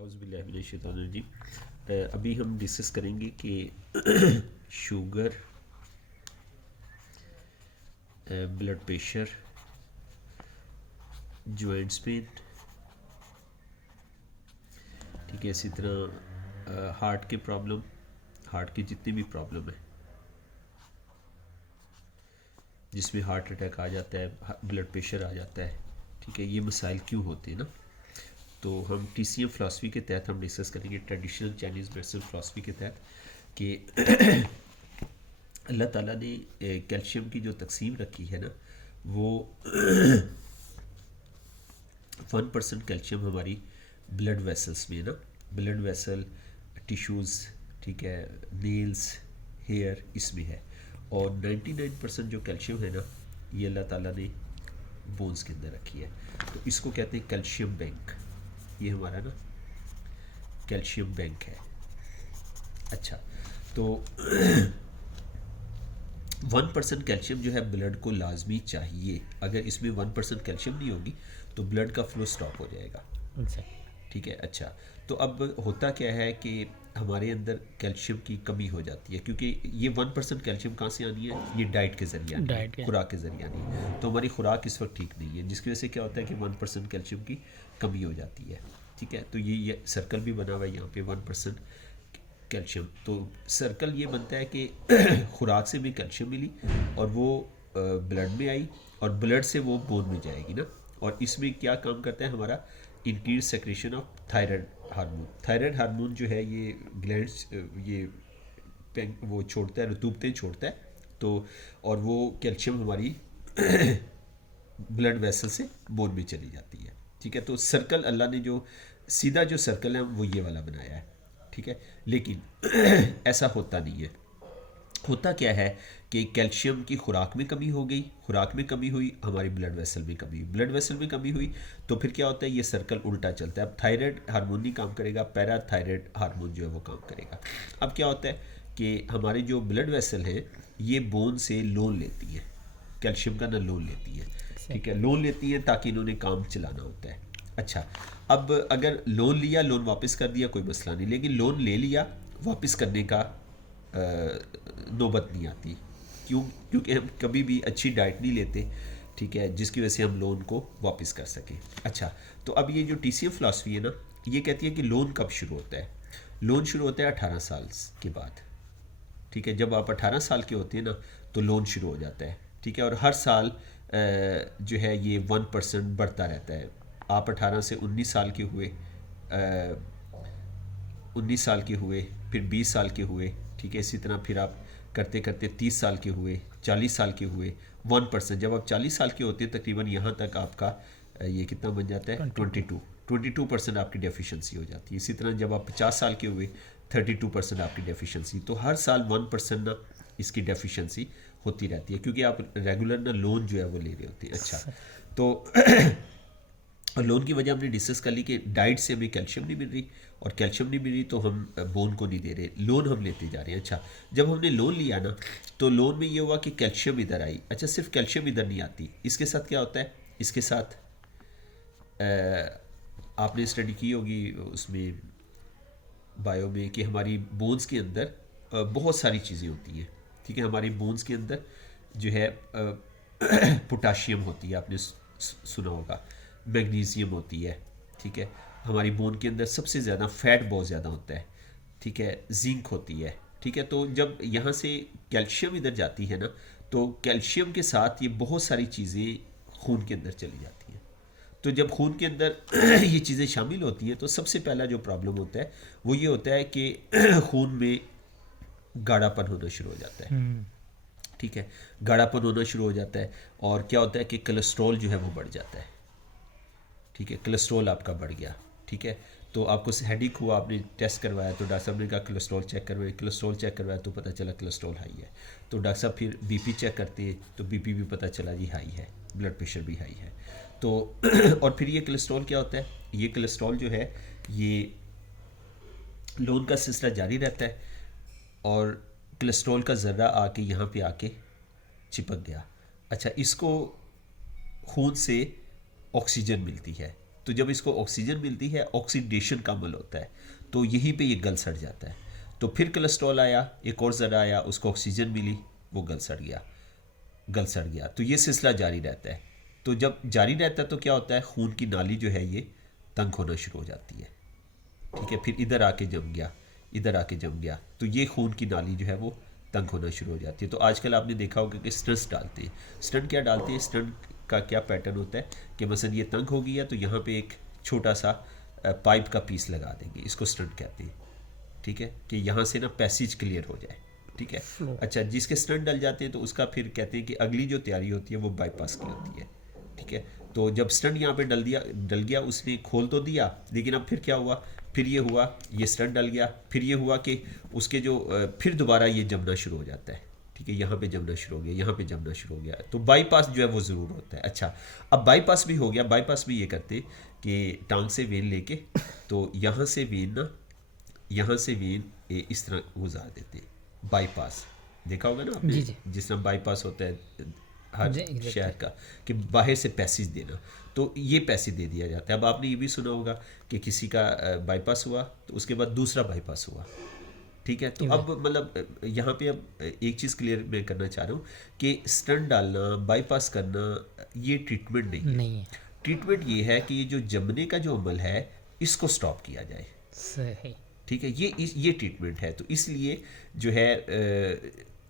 औज़ुबिल्लाहि अभी हम डिस्कस करेंगे कि sugar, blood pressure, joints pain, ठीक है, इसी तरह हार्ट के प्रॉब्लम, हार्ट की जितनी भी प्रॉब्लम है जिसमें हार्ट अटैक आ जाता है, ब्लड प्रेशर आ जाता है, ठीक है, ये मसाइल क्यों होते हैं ना। तो हम TCM फ़िलासफ़ी के तहत हम डिस्कस करेंगे, ट्रेडिशनल चाइनीज़ मेडिसिन फ़िलासफ़ी के तहत, कि अल्लाह ताला ने कैल्शियम की जो तकसीम रखी है ना, वो 1% कैल्शियम हमारी ब्लड वेसल्स में है ना, ब्लड वेसल, टिश्यूज़, ठीक है, नेल्स, हेयर, इसमें है। और 99% जो कैल्शियम है ना, ये अल्लाह ताला ने बोन्स के अंदर रखी है। तो इसको कहते हैं कैल्शियम बैंक। ये हमारा ना कैल्शियम बैंक है। अच्छा, तो 1% कैल्शियम जो है ब्लड को लाजमी चाहिए। अगर इसमें 1% कैल्शियम नहीं होगी तो ब्लड का फ्लो स्टॉप हो जाएगा। ठीक है। अच्छा, तो अब होता क्या है कि हमारे अंदर कैल्शियम की कमी हो जाती है, क्योंकि ये 1% कैल्शियम कहाँ से आनी है, ये डाइट के ज़रिए आनी है, खुराक के ज़रिए आनी है। तो हमारी खुराक इस वक्त ठीक नहीं है, जिसकी वजह से क्या होता है कि 1% कैल्शियम की कमी हो जाती है। ठीक है, तो ये सर्कल भी बना हुआ है यहाँ पे 1% कैल्शियम। तो सर्कल ये बनता है कि खुराक से भी कैल्शियम मिली और वो ब्लड में आई और ब्लड से वो बोन में जाएगी ना। और इसमें क्या काम करता है हमारा, increase secretion of thyroid hormone. Thyroid hormone जो है ये ग्लैंड्स ये वो छोड़ता है, रतूबतें छोड़ता है। तो और वो कैल्शियम हमारी ब्लड वेसल से बोन में चली जाती है। ठीक है, तो सर्कल अल्लाह ने जो सीधा जो सर्कल है वो ये वाला बनाया है। ठीक है, लेकिन ऐसा होता नहीं है। होता क्या है कि कैल्शियम की खुराक में कमी हो गई, खुराक में कमी हुई, हमारी ब्लड वेसल में कमी हुई, ब्लड वेसल में कमी हुई, तो फिर क्या होता है, ये सर्कल उल्टा चलता है। अब थायराइड हार्मोन नहीं काम करेगा, पैराथायराइड हार्मोन जो है वो काम करेगा। अब क्या होता है कि हमारी जो ब्लड वेसल है ये बोन से लोन लेती है, कैल्शियम का ना लोन लेती है। ठीक है, लोन लेती है ताकि इन्होंने काम चलाना होता है। अच्छा, अब अगर लोन लिया, लोन वापस कर दिया, कोई मसला नहीं, लेकिन लोन ले लिया, वापस करने का नौबत नहीं आती। क्यों? क्योंकि हम कभी भी अच्छी डाइट नहीं लेते, ठीक है, जिसकी वजह से हम लोन को वापस कर सकें। अच्छा, तो अब ये जो TCM फ़िलासफ़ी है ना, ये कहती है कि लोन कब शुरू होता है। लोन शुरू होता है 18 साल के बाद। ठीक है, जब आप 18 साल के होते हैं ना तो लोन शुरू हो जाता है। ठीक है, और हर साल जो है ये 1% बढ़ता रहता है। आप 18 से 19 साल के हुए, 19 साल के हुए, फिर 20 साल के हुए, ठीक है, इसी तरह फिर आप करते करते 30 साल के हुए, 40 साल के हुए, 1%। जब आप 40 साल के होते हैं तकरीबन यहाँ तक आपका ये कितना बन जाता है, 22% आपकी डेफिशिएंसी हो जाती है। इसी तरह जब आप 50 साल के हुए, 32% आपकी डेफिशिएंसी। तो हर साल 1% ना इसकी डेफिशिएंसी होती रहती है, क्योंकि आप रेगुलर ना लोन जो है वो ले रहे होते हैं। अच्छा, तो और लोन की वजह हमने डिस्कस कर ली कि डाइट से हमें कैल्शियम नहीं मिल रही, और कैल्शियम नहीं मिल रही तो हम बोन को नहीं दे रहे, लोन हम लेते जा रहे हैं। अच्छा, जब हमने लोन लिया ना तो लोन में ये हुआ कि कैल्शियम इधर आई। अच्छा, सिर्फ कैल्शियम इधर नहीं आती, इसके साथ क्या होता है, इसके साथ आपने स्टडी की होगी उसमें बायो में कि हमारी बोन्स के अंदर बहुत सारी चीज़ें होती हैं। ठीक है, हमारी बोन्स के अंदर जो है पोटाशियम होती है, आपने सुना होगा, मैग्नीशियम होती है। ठीक है, हमारी बोन के अंदर सबसे ज़्यादा फैट बहुत ज़्यादा होता है। ठीक है, जिंक होती है। ठीक है, तो जब यहाँ से कैल्शियम इधर जाती है ना तो कैल्शियम के साथ ये बहुत सारी चीज़ें खून के अंदर चली जाती हैं। तो जब खून के अंदर ये चीज़ें शामिल होती हैं तो सबसे पहला जो प्रॉब्लम होता है वो ये होता है कि खून में गाढ़ापन होना शुरू हो जाता है। ठीक है, गाढ़ापन होना शुरू हो जाता है, और क्या होता है कि कोलेस्ट्रॉल जो है वो बढ़ जाता है। ठीक है, कोलेस्ट्रॉल आपका बढ़ गया। ठीक है, तो आपको हेडेक हुआ, आपने टेस्ट करवाया तो डॉक्टर साहब ने कहा कोलेस्ट्रॉल चेक करवाए, कोलेस्ट्रॉल चेक करवाया तो पता चला कोलेस्ट्रॉल हाई है। तो डॉक्टर साहब फिर BP चेक करते हैं तो BP भी पता चला जी हाई है, ब्लड प्रेशर भी हाई है। तो और फिर ये कोलेस्ट्रॉल क्या होता है, ये कोलेस्ट्रॉल जो है ये लोन का सिलसिला जारी रहता है, और कोलेस्ट्रॉल का ज़र्रा आके यहाँ पे आके चिपक गया। अच्छा, इसको खून से ऑक्सीजन मिलती है, तो तो जब इसको ऑक्सीजन मिलती है ऑक्सीडेशन का अमल होता है, तो यहीं पे ये गल सड़ जाता है। तो फिर कोलेस्ट्रॉल आया, एक और ज़रा आया, उसको ऑक्सीजन मिली, वो गल सड़ गया। तो ये सिलसिला जारी रहता है। तो जब जारी रहता है तो क्या होता है, खून की नाली जो है ये तंग होना शुरू हो जाती है, ठीक है। फिर इधर आके जम गया, तो ये खून की नाली जो है वो तंग होना शुरू हो जाती है। तो आजकल आपने देखा होगा कि स्टंट्स डालते हैं। स्टंट क्या डालते हैं, स्टंट का क्या पैटर्न होता है कि मसलन ये तंग हो गया तो यहाँ पे एक छोटा सा पाइप का पीस लगा देंगे, इसको स्टंट कहते हैं, ठीक है, कि यहाँ से ना पैसेज क्लियर हो जाए, ठीक है। अच्छा, जिसके स्टंट डल जाते हैं तो उसका फिर कहते हैं कि अगली जो तैयारी होती है वो बाईपास की होती है, ठीक है। तो जब स्टंट यहाँ पे डल गया, उसने खोल तो दिया, लेकिन अब फिर क्या हुआ, फिर ये हुआ, ये स्टंट डल गया, फिर ये हुआ कि उसके जो फिर दोबारा ये जमना शुरू हो जाता है, ठीक है। यहाँ पे जमना शुरू हो गया, यहाँ पे जमना शुरू हो गया, तो बाईपास जो है वो ज़रूर होता है। अच्छा, अब बाईपास भी हो गया। बाईपास भी ये करते कि टांग से वेन लेके, तो यहाँ से वेन इस तरह गुजार देते, बाईपास। देखा होगा ना आपने, जिस तरह बाईपास होता है हर शहर का, कि बाहर से पैसेज देना, तो ये पैसेज दे दिया जाता है। अब आपने ये भी सुना होगा कि किसी का बाईपास हुआ तो उसके बाद दूसरा बाईपास हुआ, ठीक है। तो अब मतलब यहाँ पे अब एक चीज़ क्लियर मैं करना चाह रहा हूँ कि स्टंट डालना, बाईपास करना, ये ट्रीटमेंट नहीं है। ट्रीटमेंट ये है कि ये जो जमने का जो अमल है इसको स्टॉप किया जाए, सही, ठीक है। ये ट्रीटमेंट है। तो इसलिए जो है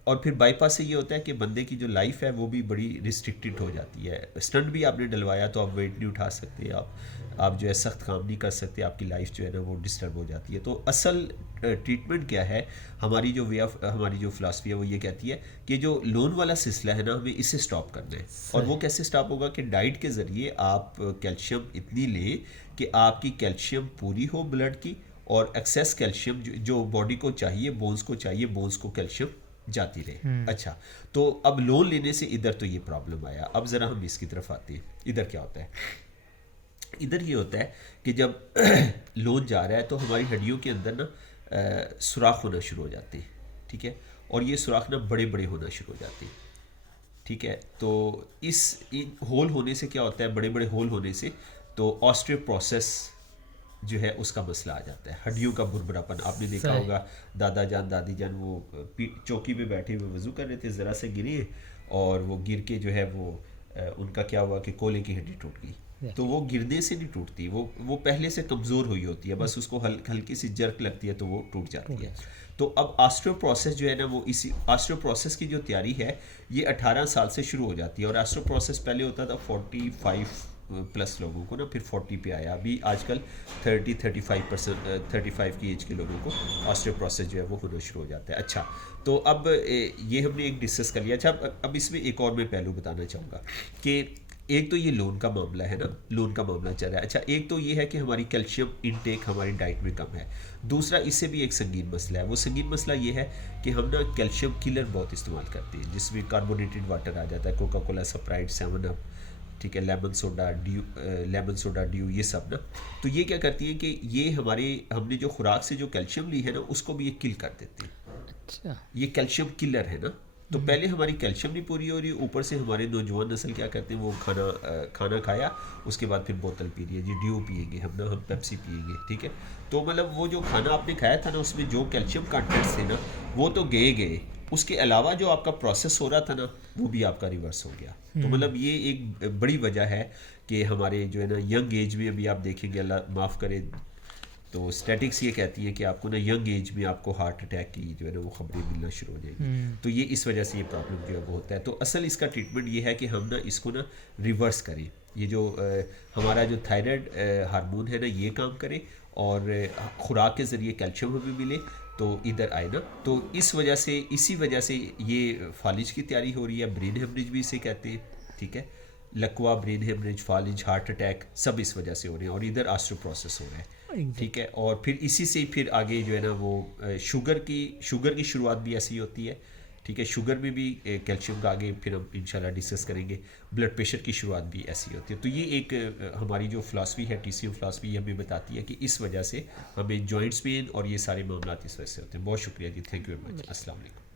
और फिर बाईपास से ये होता है कि बंदे की जो लाइफ है वो भी बड़ी रिस्ट्रिक्टेड हो जाती है। स्टंट भी आपने डलवाया तो आप वेट नहीं उठा सकते, आप जो है सख्त काम नहीं कर सकते, आपकी लाइफ जो है ना वो डिस्टर्ब हो जाती है। तो असल ट्रीटमेंट क्या है, हमारी जो फ़िलासफ़ी है वो ये कहती है कि जो लोन वाला सिलसिला है ना, हमें इसे स्टॉप करना है। और वो कैसे स्टॉप होगा कि डाइट के ज़रिए आप कैल्शियम इतनी लें कि आपकी कैल्शियम पूरी हो ब्लड की, और एक्सेस कैल्शियम जो बॉडी को चाहिए, बोन्स को कैल्शियम जाती रहे। अच्छा, तो अब लोन लेने से इधर तो ये प्रॉब्लम आया। अब ज़रा हम इसकी तरफ आते हैं। इधर क्या होता है, इधर ये होता है कि जब लोन जा रहा है तो हमारी हड्डियों के अंदर ना सुराख होना शुरू हो जाते हैं, ठीक है। और ये सुराख ना बड़े बड़े होना शुरू हो जाते हैं, ठीक है। तो इन होल होने से क्या होता है, बड़े बड़े होल होने से तो ऑस्टियोपोरोसिस जो है उसका मसला आ जाता है, हड्डियों का बुरबुरापन। आपने देखा होगा दादा जान दादी जान वो चौकी पे बैठे हुए वज़ू कर रहे थे, ज़रा से गिरे और वो गिर के जो है वो उनका क्या हुआ कि कोले की हड्डी टूट गई। तो वो गिरने से नहीं टूटती, वो पहले से कमज़ोर हुई होती है, बस उसको हल्की सी जर्क लगती है तो वो टूट जाती है। तो अब ऑस्टियोपोरोसिस जो है ना, वो इसी ऑस्टियोपोरोसिस की जो तैयारी है ये 18 साल से शुरू हो जाती है। और ऑस्टियोपोरोसिस पहले होता था 45 प्लस लोगों को ना, फिर 40 पे आया, अभी आजकल 35 की एज के लोगों को ऑस्टियोपोरोसिस जो है वो होना शुरू हो जाता है। अच्छा, तो अब ये हमने एक डिस्कस कर लिया। अच्छा, अब इसमें एक और मैं पहलू बताना चाहूँगा कि एक तो ये लोन का मामला है ना, लोन का मामला चल रहा है। अच्छा, एक तो ये है कि हमारी कैल्शियम इनटेक हमारी डाइट में कम है। दूसरा, इससे भी एक संगीन मसला है। वो संगीन मसला ये है कि हम ना कैल्शियम किलर बहुत इस्तेमाल करते हैं, जिसमें कार्बोनेटेड वाटर आ जाता है, कोका कोला, स्प्राइट, 7 अप, ठीक है, लेमन सोडा ड्यू, ये सब ना। तो ये क्या करती है कि ये हमने जो खुराक से जो कैल्शियम ली है ना उसको भी ये किल कर देते हैं। अच्छा, ये कैल्शियम किलर है ना। तो पहले हमारी कैल्शियम नहीं पूरी हो रही, ऊपर से हमारे नौजवान नस्ल क्या करते हैं, वो खाना खाया, उसके बाद फिर बोतल पी रही है जी, ड्यू पिएंगे हम पेप्सी पिएंगे, ठीक है। तो मतलब वो जो खाना आपने खाया था ना उसमें जो कैल्शियम कंटेंट्स थे ना वो तो गए, उसके अलावा जो आपका प्रोसेस हो रहा था ना वो भी आपका रिवर्स हो गया। तो मतलब ये एक बड़ी वजह है कि हमारे जो है ना यंग एज में, अभी आप देखेंगे, अल्लाह माफ़ करे, तो स्टैटिक्स ये कहती है कि आपको ना यंग एज में आपको हार्ट अटैक की जो है ना वो खबरें मिलना शुरू हो जाएगी। तो ये इस वजह से ये प्रॉब्लम जो है वो होता है। तो असल इसका ट्रीटमेंट ये है कि हम ना इसको ना रिवर्स करें, ये जो हमारा जो थायराइड हार्मोन है ना ये काम करे, और खुराक के ज़रिए कैल्शियम भी मिले तो इधर आए ना। तो इसी वजह से ये फालिज की तैयारी हो रही है, ब्रेन हेमरेज भी इसे कहते हैं, ठीक है। लकवा, ब्रेन हेमरेज, फालिज, हार्ट अटैक सब इस वजह से हो रहे हैं, और इधर ऑस्टियोपोरोसिस हो रहा है, ठीक है। और फिर इसी से फिर आगे जो है ना वो शुगर की शुरुआत भी ऐसी होती है, ठीक है। शुगर में भी कैल्शियम का आगे फिर हम इंशाल्लाह डिस्कस करेंगे। ब्लड प्रेशर की शुरुआत भी ऐसी होती है। तो ये एक हमारी जो फ़िलासफ़ी है, TCM फ़िलासफ़ी, हमें बताती है कि इस वजह से हमें जॉइंट्स पेन और ये सारे मामला इस वजह से होते हैं। बहुत शुक्रिया जी, थैंक यू वेरी मच, अस्सलाम वालेकुम।